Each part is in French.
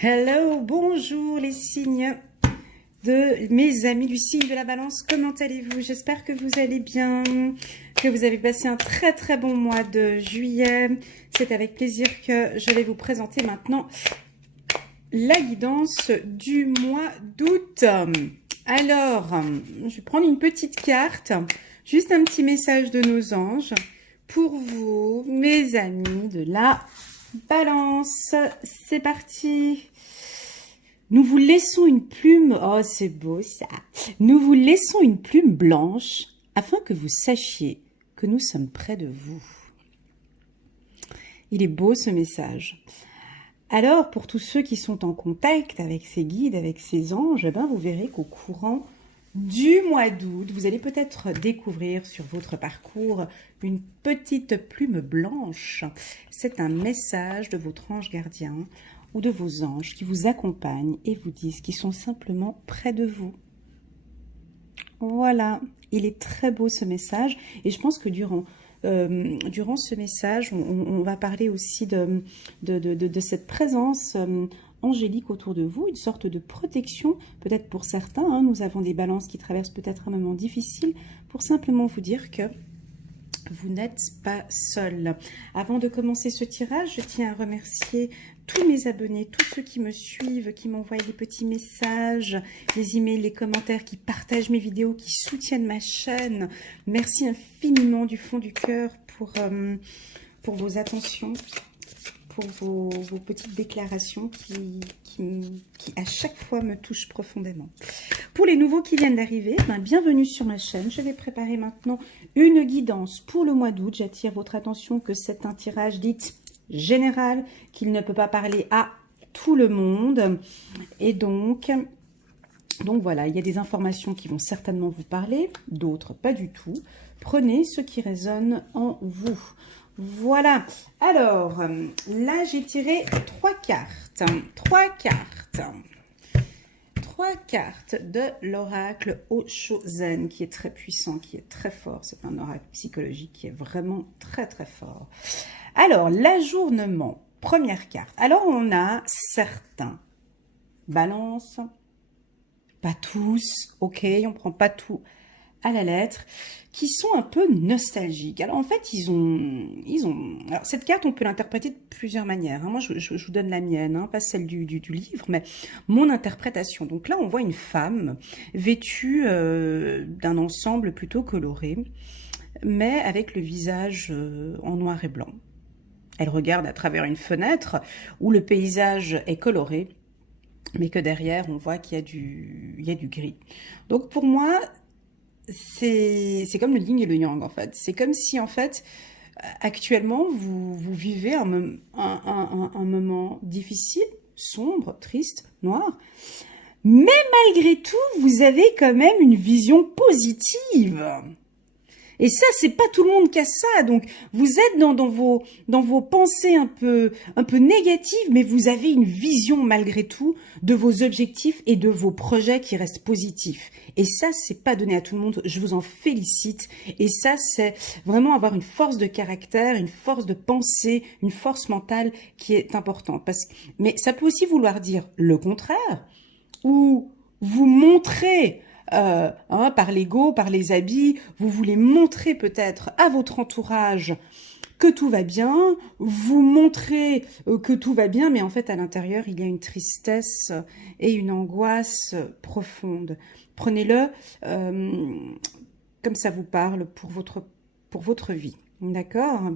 Hello, bonjour les signes de mes amis du signe de la Balance. Comment allez-vous? J'espère que vous allez bien, que vous avez passé un très bon mois de juillet. C'est avec plaisir que je vais vous présenter maintenant la guidance du mois d'août. Alors, je vais prendre une petite carte, juste un petit message de nos anges pour vous, mes amis de la Balance. C'est parti. Nous vous laissons une plume, oh c'est beau ça, nous vous laissons une plume blanche afin que vous sachiez que nous sommes près de vous. Il est beau ce message. Alors pour tous ceux qui sont en contact avec ces guides, avec ces anges, eh ben, vous verrez qu'au courant du mois d'août, vous allez peut-être découvrir sur votre parcours une petite plume blanche. C'est un message de votre ange gardien ou de vos anges qui vous accompagnent et vous disent qu'ils sont simplement près de vous. Voilà, il est très beau ce message et je pense que durant ce message, on va parler aussi de cette présence angélique autour de vous, une sorte de protection, peut-être pour certains, hein, nous avons des balances qui traversent peut-être un moment difficile, pour simplement vous dire que vous n'êtes pas seul. Avant de commencer ce tirage, je tiens à remercier tous mes abonnés, tous ceux qui me suivent, qui m'envoient des petits messages, les emails, les commentaires, qui partagent mes vidéos, qui soutiennent ma chaîne. Merci infiniment du fond du cœur pour vos attentions, pour vos petites déclarations qui à chaque fois me touchent profondément. Pour les nouveaux qui viennent d'arriver, bienvenue sur ma chaîne. Je vais préparer maintenant une guidance pour le mois d'août. J'attire votre attention que c'est un tirage dit général, qu'il ne peut pas parler à tout le monde. Et donc voilà, il y a des informations qui vont certainement vous parler, d'autres pas du tout. Prenez ce qui résonne en vous. Voilà, alors là j'ai tiré trois cartes de l'oracle Oshozen qui est très puissant, qui est très fort. C'est un oracle psychologique qui est vraiment très fort. Alors, l'ajournement, première carte. Alors, on a certains balances, pas tous, ok, on prend pas tout à la lettre, qui sont un peu nostalgiques. Alors en fait, ils ont. Alors cette carte, on peut l'interpréter de plusieurs manières. Hein. Moi, je vous donne la mienne, hein, pas celle du livre, mais mon interprétation. Donc là, on voit une femme vêtue d'un ensemble plutôt coloré, mais avec le visage en noir et blanc. Elle regarde à travers une fenêtre où le paysage est coloré, mais que derrière, on voit qu'il y a du gris. Donc pour moi, c'est comme le yin et le yang en fait. C'est comme si en fait actuellement vous vivez un moment difficile, sombre, triste, noir. Mais malgré tout, vous avez quand même une vision positive. Et ça, c'est pas tout le monde qui a ça. Donc, vous êtes dans vos pensées un peu négatives, mais vous avez une vision malgré tout de vos objectifs et de vos projets qui restent positifs. Et ça, c'est pas donné à tout le monde. Je vous en félicite. Et ça, c'est vraiment avoir une force de caractère, une force de pensée, une force mentale qui est importante. Mais ça peut aussi vouloir dire le contraire, ou vous montrer par l'ego, par les habits, vous voulez montrer peut-être à votre entourage que tout va bien, vous montrez que tout va bien, mais en fait à l'intérieur il y a une tristesse et une angoisse profonde. Prenez-le comme ça vous parle pour votre vie, d'accord?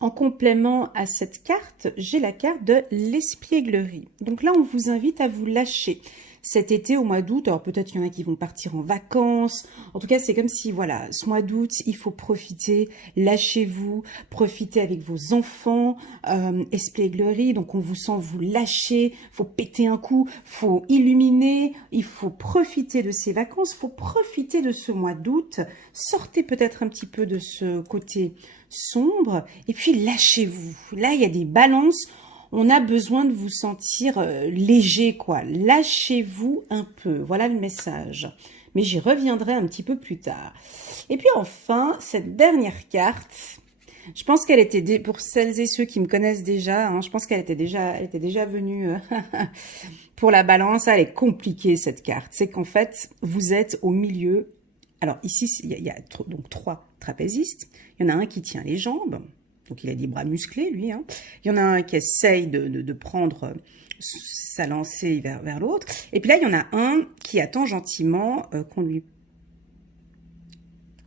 En complément à cette carte, j'ai la carte de l'espièglerie. Donc là, on vous invite à vous lâcher. Cet été, au mois d'août, alors peut-être qu'il y en a qui vont partir en vacances. En tout cas, c'est comme si, voilà, ce mois d'août, il faut profiter, lâchez-vous, profitez avec vos enfants, espièglerie, donc on vous sent vous lâcher, faut péter un coup, faut illuminer, il faut profiter de ces vacances, faut profiter de ce mois d'août, sortez peut-être un petit peu de ce côté sombre, et puis lâchez-vous. Là, il y a des balances. On a besoin de vous sentir léger, quoi. Lâchez-vous un peu. Voilà le message. Mais j'y reviendrai un petit peu plus tard. Et puis enfin, cette dernière carte, Je pense qu'elle était, pour celles et ceux qui me connaissent déjà, hein, je pense qu'elle elle était déjà venue pour la balance. Elle est compliquée cette carte. C'est qu'en fait, vous êtes au milieu. Alors ici, il y a donc 3 trapézistes. Il y en a un qui tient les jambes. Donc il a des bras musclés, lui. Hein. Il y en a un qui essaye de prendre sa lancée vers l'autre. Et puis là, il y en a un qui attend gentiment qu'on lui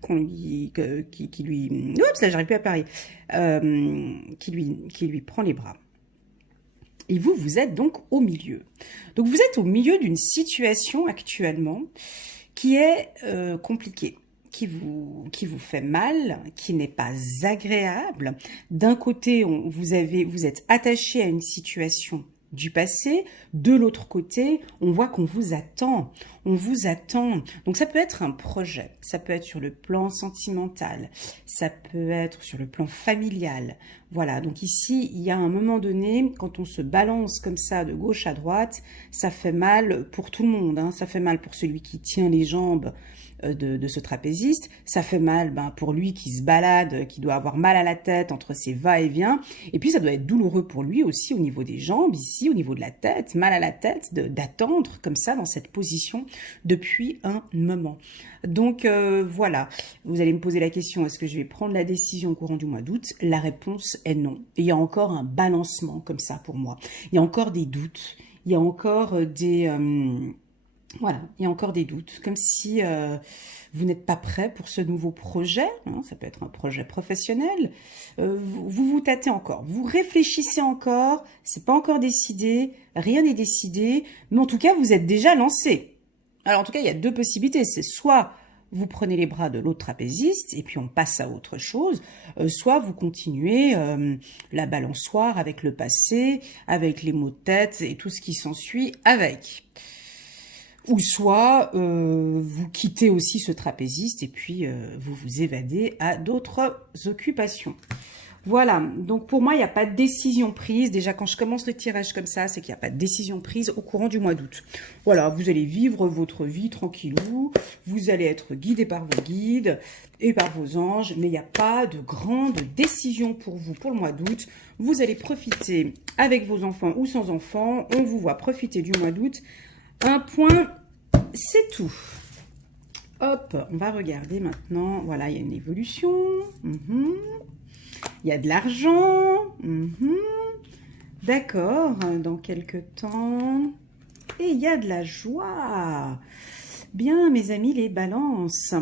qui lui, oups, là j'arrive plus à parler, qui lui prend les bras. Et vous, vous êtes donc au milieu. Donc vous êtes au milieu d'une situation actuellement qui est compliquée, qui vous fait mal, qui n'est pas agréable. D'un côté, vous êtes attaché à une situation du passé, de l'autre côté, on voit qu'on vous attend, on vous attend. Donc ça peut être un projet, ça peut être sur le plan sentimental, ça peut être sur le plan familial. Voilà, donc ici, il y a un moment donné, quand on se balance comme ça de gauche à droite, ça fait mal pour tout le monde, hein. Ça fait mal pour celui qui tient les jambes de ce trapéziste, ça fait mal pour lui qui se balade, qui doit avoir mal à la tête entre ses va-et-vient, et puis ça doit être douloureux pour lui aussi au niveau des jambes, ici au niveau de la tête, mal à la tête, d'attendre comme ça dans cette position depuis un moment. Donc voilà, vous allez me poser la question, est-ce que je vais prendre la décision au courant du mois d'août? La réponse est non. Et il y a encore un balancement comme ça pour moi. Il y a encore des doutes, il y a encore des... voilà, il y a encore des doutes, comme si vous n'êtes pas prêt pour ce nouveau projet, hein, ça peut être un projet professionnel, vous tâtez encore, vous réfléchissez encore, c'est pas encore décidé, rien n'est décidé, mais en tout cas vous êtes déjà lancé. Alors en tout cas il y a 2 possibilités, c'est soit vous prenez les bras de l'autre trapéziste et puis on passe à autre chose, soit vous continuez la balançoire avec le passé, avec les maux de tête et tout ce qui s'ensuit avec. Ou soit vous quittez aussi ce trapéziste et puis vous vous évadez à d'autres occupations. Voilà, donc pour moi, il n'y a pas de décision prise. Déjà, quand je commence le tirage comme ça, c'est qu'il n'y a pas de décision prise au courant du mois d'août. Voilà, vous allez vivre votre vie tranquillou, vous allez être guidé par vos guides et par vos anges, mais il n'y a pas de grande décision pour vous pour le mois d'août. Vous allez profiter avec vos enfants ou sans enfants, on vous voit profiter du mois d'août. Un point, c'est tout. Hop, on va regarder maintenant. Voilà, il y a une évolution. Il y a de l'argent. D'accord, dans quelques temps. Et il y a de la joie. Bien, mes amis, les balances.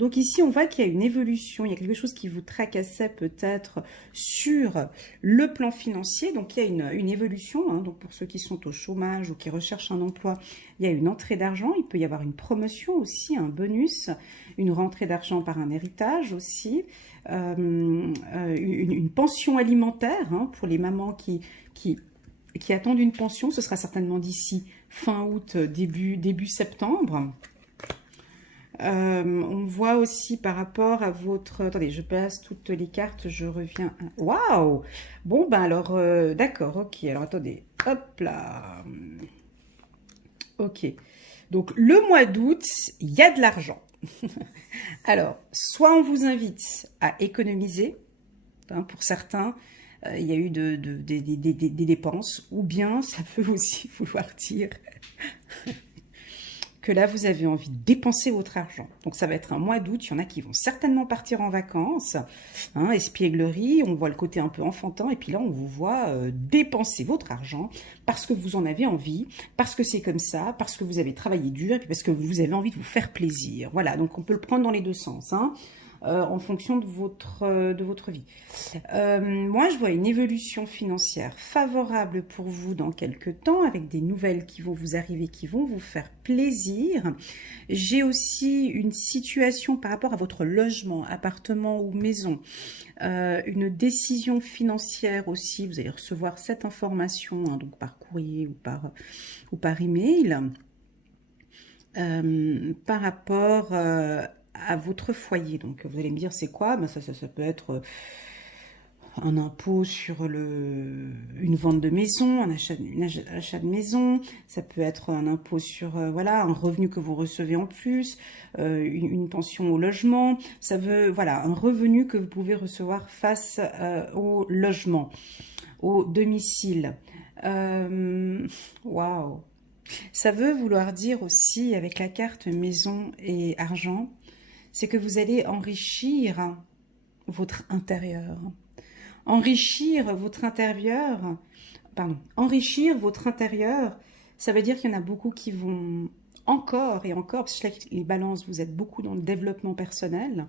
Donc ici, on voit qu'il y a une évolution. Il y a quelque chose qui vous tracassait peut-être sur le plan financier. Donc, il y a une évolution. Hein. Donc, pour ceux qui sont au chômage ou qui recherchent un emploi, il y a une entrée d'argent. Il peut y avoir une promotion aussi, un bonus, une rentrée d'argent par un héritage aussi, une pension alimentaire hein, pour les mamans qui attendent une pension. Ce sera certainement d'ici fin août, début septembre. On voit aussi par rapport à votre... Attendez, je passe toutes les cartes, je reviens... Waouh! Bon, ben alors, d'accord, ok. Alors, attendez, hop là. Ok. Donc, le mois d'août, il y a de l'argent. Alors, soit on vous invite à économiser, hein, pour certains, il y a eu des dépenses, ou bien ça peut aussi vouloir dire... que là, vous avez envie de dépenser votre argent. Donc, ça va être un mois d'août. Il y en a qui vont certainement partir en vacances. Hein, espièglerie, on voit le côté un peu enfantin. Et puis là, on vous voit dépenser votre argent parce que vous en avez envie, parce que c'est comme ça, parce que vous avez travaillé dur, et puis parce que vous avez envie de vous faire plaisir. Voilà, donc on peut le prendre dans les 2 sens. Hein. En fonction de votre vie. Moi, je vois une évolution financière favorable pour vous dans quelques temps, avec des nouvelles qui vont vous arriver, qui vont vous faire plaisir. J'ai aussi une situation par rapport à votre logement, appartement ou maison. Une décision financière aussi, vous allez recevoir cette information, hein, donc par courrier ou par email. Par rapport... à votre foyer. Donc, vous allez me dire, c'est quoi? Ben, ça peut être un impôt sur une vente de maison, un achat de maison, ça peut être un impôt sur voilà, un revenu que vous recevez en plus, une pension au logement, ça veut, voilà, un revenu que vous pouvez recevoir face au logement, au domicile. Waouh! Ça veut vouloir dire aussi, avec la carte maison et argent, c'est que vous allez enrichir votre intérieur. Enrichir votre intérieur, enrichir votre intérieur, ça veut dire qu'il y en a beaucoup qui vont encore et encore, parce que là, les balances, vous êtes beaucoup dans le développement personnel,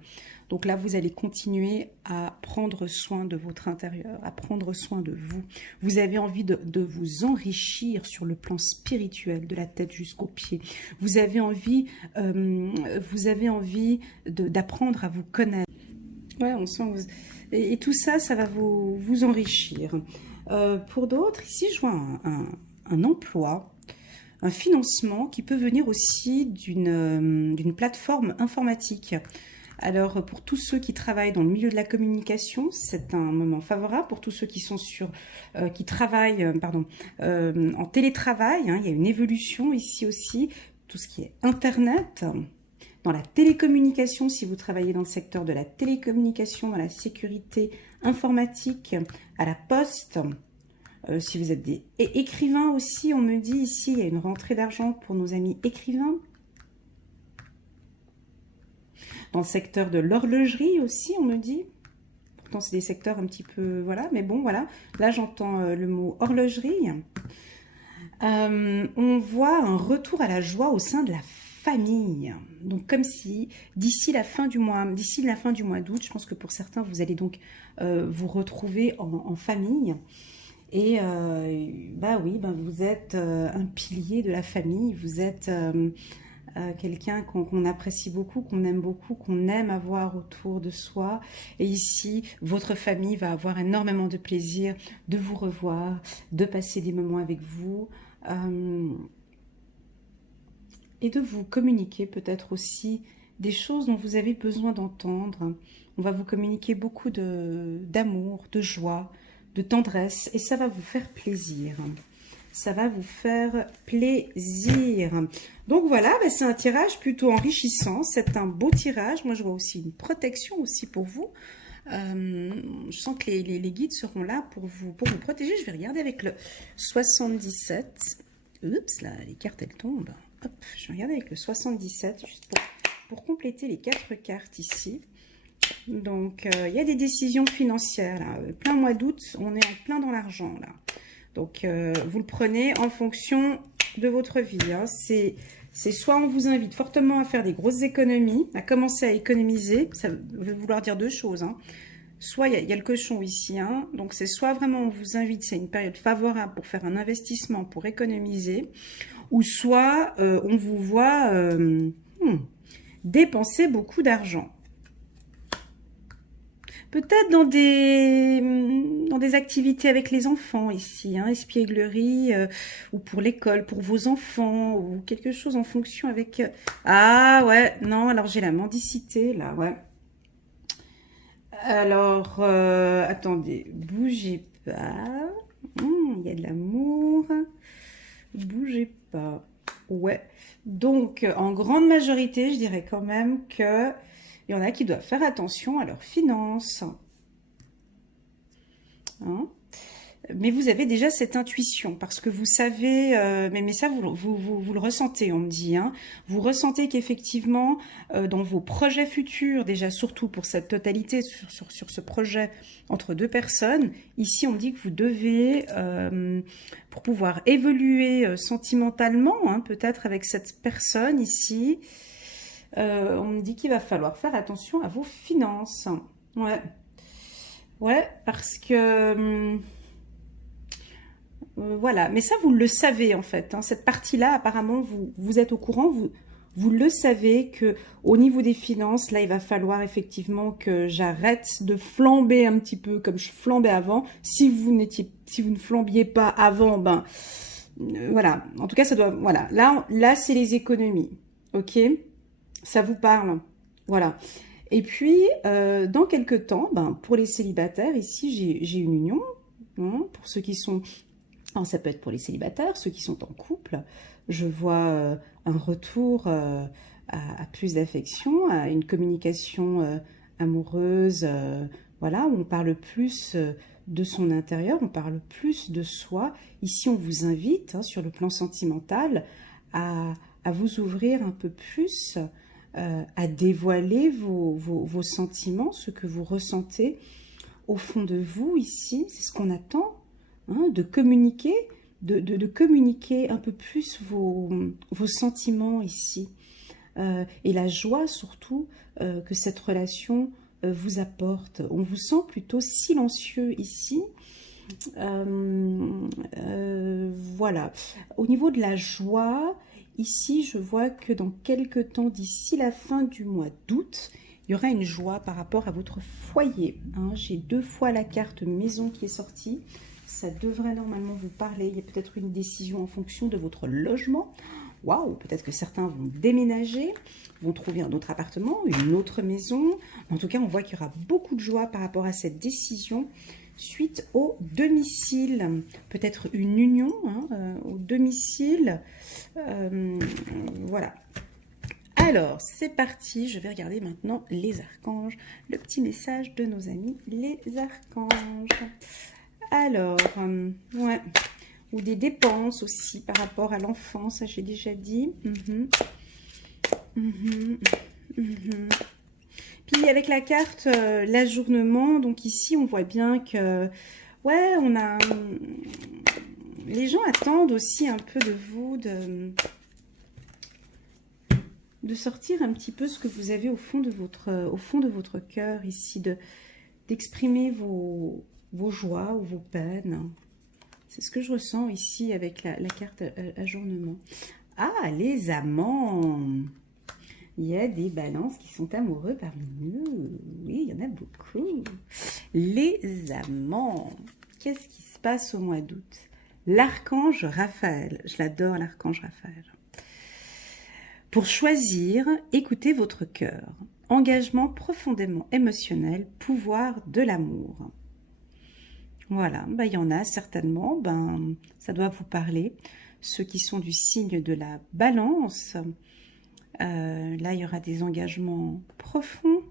donc là, vous allez continuer à prendre soin de votre intérieur, à prendre soin de vous. Vous avez envie de vous enrichir sur le plan spirituel, de la tête jusqu'aux pieds. Vous avez envie d'apprendre à vous connaître. Ouais, on sent... Et tout ça, ça va vous enrichir. Pour d'autres, ici, je vois un emploi, un financement qui peut venir aussi d'une plateforme informatique. Alors, pour tous ceux qui travaillent dans le milieu de la communication, c'est un moment favorable. Pour tous ceux qui sont qui travaillent en télétravail, hein, il y a une évolution ici aussi. Tout ce qui est Internet, dans la télécommunication, si vous travaillez dans le secteur de la télécommunication, dans la sécurité informatique, à la poste, si vous êtes des écrivains aussi, on me dit ici, il y a une rentrée d'argent pour nos amis écrivains. Dans le secteur de l'horlogerie aussi, on me dit. Pourtant, c'est des secteurs un petit peu... Voilà, mais bon, voilà. Là, j'entends le mot horlogerie. On voit un retour à la joie au sein de la famille. Donc, comme si, d'ici la fin du mois d'août, je pense que pour certains, vous allez donc vous retrouver en famille. Et bah oui, vous êtes un pilier de la famille. Vous êtes... quelqu'un qu'on apprécie beaucoup, qu'on aime avoir autour de soi. Et ici, votre famille va avoir énormément de plaisir de vous revoir, de passer des moments avec vous et de vous communiquer peut-être aussi des choses dont vous avez besoin d'entendre. On va vous communiquer beaucoup d'amour, de joie, de tendresse et ça va vous faire plaisir. Ça va vous faire plaisir. Donc voilà, c'est un tirage plutôt enrichissant. C'est un beau tirage. Moi, je vois aussi une protection aussi pour vous. Je sens que les guides seront là pour vous protéger. Je vais regarder avec le 77. Oups, là, les cartes, elles tombent. Hop, je vais regarder avec le 77, juste pour compléter les 4 cartes ici. Donc, il y a des décisions financières, là. Plein mois d'août, on est en plein dans l'argent, là. Donc, vous le prenez en fonction de votre vie. Hein. C'est soit on vous invite fortement à faire des grosses économies, à commencer à économiser. Ça veut vouloir dire deux choses. Hein. Soit il y a le cochon ici. Hein. Donc, c'est soit vraiment on vous invite, c'est une période favorable pour faire un investissement, pour économiser. Ou soit on vous voit dépenser beaucoup d'argent. Peut-être dans des activités avec les enfants ici, hein, espièglerie, ou pour l'école, pour vos enfants, ou quelque chose en fonction avec... Ah ouais, non, alors j'ai la mendicité là, ouais. Alors, attendez, bougez pas. Il y a de l'amour. Bougez pas. Ouais. Donc, en grande majorité, je dirais quand même que... Il y en a qui doivent faire attention à leurs finances. Hein? Mais vous avez déjà cette intuition, parce que vous savez, mais ça, vous le ressentez, on me dit. Hein? Vous ressentez qu'effectivement, dans vos projets futurs, déjà surtout pour cette totalité, sur ce projet entre deux personnes, ici, on me dit que vous devez, pour pouvoir évoluer sentimentalement, hein, peut-être avec cette personne ici, on me dit qu'il va falloir faire attention à vos finances. Ouais. Ouais, parce que... voilà. Mais ça, vous le savez, en fait. Hein. Cette partie-là, apparemment, vous êtes au courant. Vous le savez que au niveau des finances, là, il va falloir effectivement que j'arrête de flamber un petit peu comme je flambais avant. Si vous ne flambiez pas avant, voilà. En tout cas, ça doit... Voilà. Là c'est les économies. OK ? Ça vous parle, voilà. Et puis, dans quelques temps, ben, pour les célibataires, ici, j'ai une union. Hein, pour ceux qui sont... Alors, ça peut être pour les célibataires, ceux qui sont en couple. Je vois un retour à plus d'affection, à une communication amoureuse, voilà, où on parle plus de son intérieur, on parle plus de soi. Ici, on vous invite, hein, sur le plan sentimental, à vous ouvrir un peu plus, à dévoiler vos sentiments, ce que vous ressentez au fond de vous ici. C'est ce qu'on attend, hein, de communiquer, de communiquer un peu plus vos sentiments ici. Et la joie surtout que cette relation vous apporte. On vous sent plutôt silencieux ici. Voilà. Au niveau de la joie, ici, je vois que dans quelques temps, d'ici la fin du mois d'août, il y aura une joie par rapport à votre foyer. Hein. J'ai 2 fois la carte maison qui est sortie. Ça devrait normalement vous parler. Il y a peut-être une décision en fonction de votre logement. Waouh, peut-être que certains vont déménager, vont trouver un autre appartement, une autre maison. En tout cas, on voit qu'il y aura beaucoup de joie par rapport à cette décision suite au domicile. Peut-être une union, hein, au domicile. Voilà. Alors, c'est parti. Je vais regarder maintenant les archanges. Le petit message de nos amis, les archanges. Alors, ouais. Ou des dépenses aussi par rapport à l'enfant, ça j'ai déjà dit. Puis avec la carte l'ajournement, donc ici on voit bien que, ouais, on a... les gens attendent aussi un peu de vous, de sortir un petit peu ce que vous avez au fond de votre cœur ici, d'exprimer vos joies ou vos peines. C'est ce que je ressens ici avec la carte ajournement. Ah, les amants. Il y a des balances qui sont amoureux parmi nous. Oui, il y en a beaucoup. Les amants. Qu'est-ce qui se passe au mois d'août? L'archange Raphaël. Je l'adore, l'archange Raphaël. Pour choisir, écoutez votre cœur. Engagement profondément émotionnel, pouvoir de l'amour. Voilà, ben, il y en a certainement, ben, ça doit vous parler. Ceux qui sont du signe de la balance, là il y aura des engagements profonds.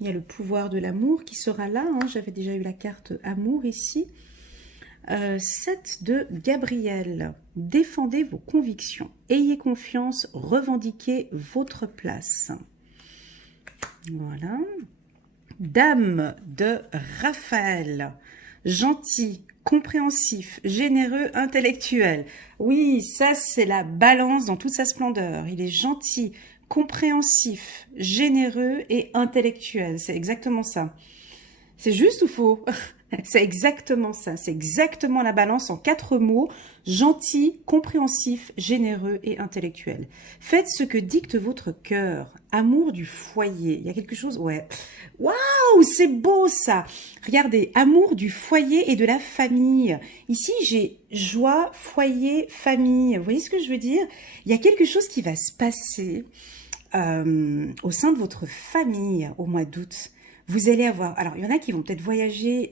Il y a le pouvoir de l'amour qui sera là, hein. J'avais déjà eu la carte amour ici. 7 de Gabriel, défendez vos convictions, ayez confiance, revendiquez votre place. Voilà. Dame de Raphaël, gentil, compréhensif, généreux, intellectuel. Oui, ça c'est la balance dans toute sa splendeur. Il est gentil, compréhensif, généreux et intellectuel. C'est exactement ça. C'est juste ou faux? C'est exactement ça. C'est exactement la balance en 4 mots. Gentil, compréhensif, généreux et intellectuel. Faites ce que dicte votre cœur. Amour du foyer. Il y a quelque chose... Ouais. Waouh, c'est beau ça. Regardez, amour du foyer et de la famille. Ici, j'ai joie, foyer, famille. Vous voyez ce que je veux dire? Il y a quelque chose qui va se passer au sein de votre famille au mois d'août. Vous allez avoir... Alors, il y en a qui vont peut-être voyager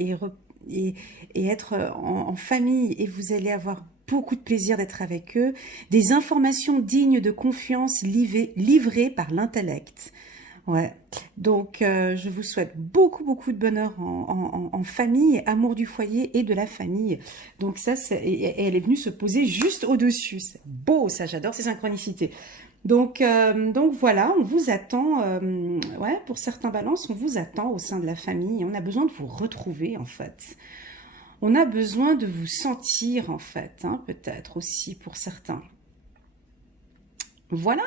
et être en famille et vous allez avoir beaucoup de plaisir d'être avec eux. Des informations dignes de confiance livrées par l'intellect. Ouais. Donc, je vous souhaite beaucoup de bonheur en famille, amour du foyer et de la famille. Donc ça, et elle est venue se poser juste au-dessus. C'est beau, ça, j'adore ces synchronicités. Donc voilà, on vous attend, ouais, pour certains balances, on vous attend au sein de la famille. On a besoin de vous retrouver, en fait. On a besoin de vous sentir, en fait, hein, peut-être aussi pour certains. Voilà.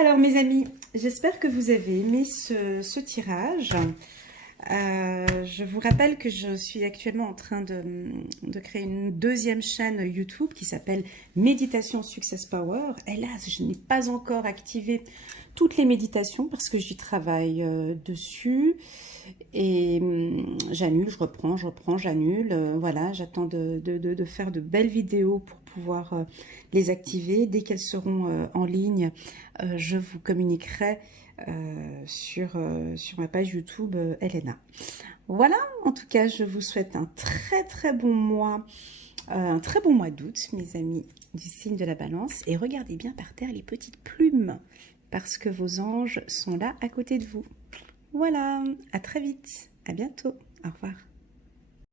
Alors, mes amis, j'espère que vous avez aimé ce tirage. Je vous rappelle que je suis actuellement en train de créer une 2e chaîne YouTube qui s'appelle Méditation Success Power. Hélas, je n'ai pas encore activé toutes les méditations parce que j'y travaille dessus. Et j'annule, je reprends, j'annule. Voilà, j'attends de faire de belles vidéos pour pouvoir les activer. Dès qu'elles seront en ligne, je vous communiquerai sur ma page YouTube Elena. Voilà, en tout cas, je vous souhaite un très bon mois, d'août, mes amis du signe de la Balance. Et regardez bien par terre les petites plumes, parce que vos anges sont là à côté de vous. Voilà, à très vite, à bientôt, au revoir.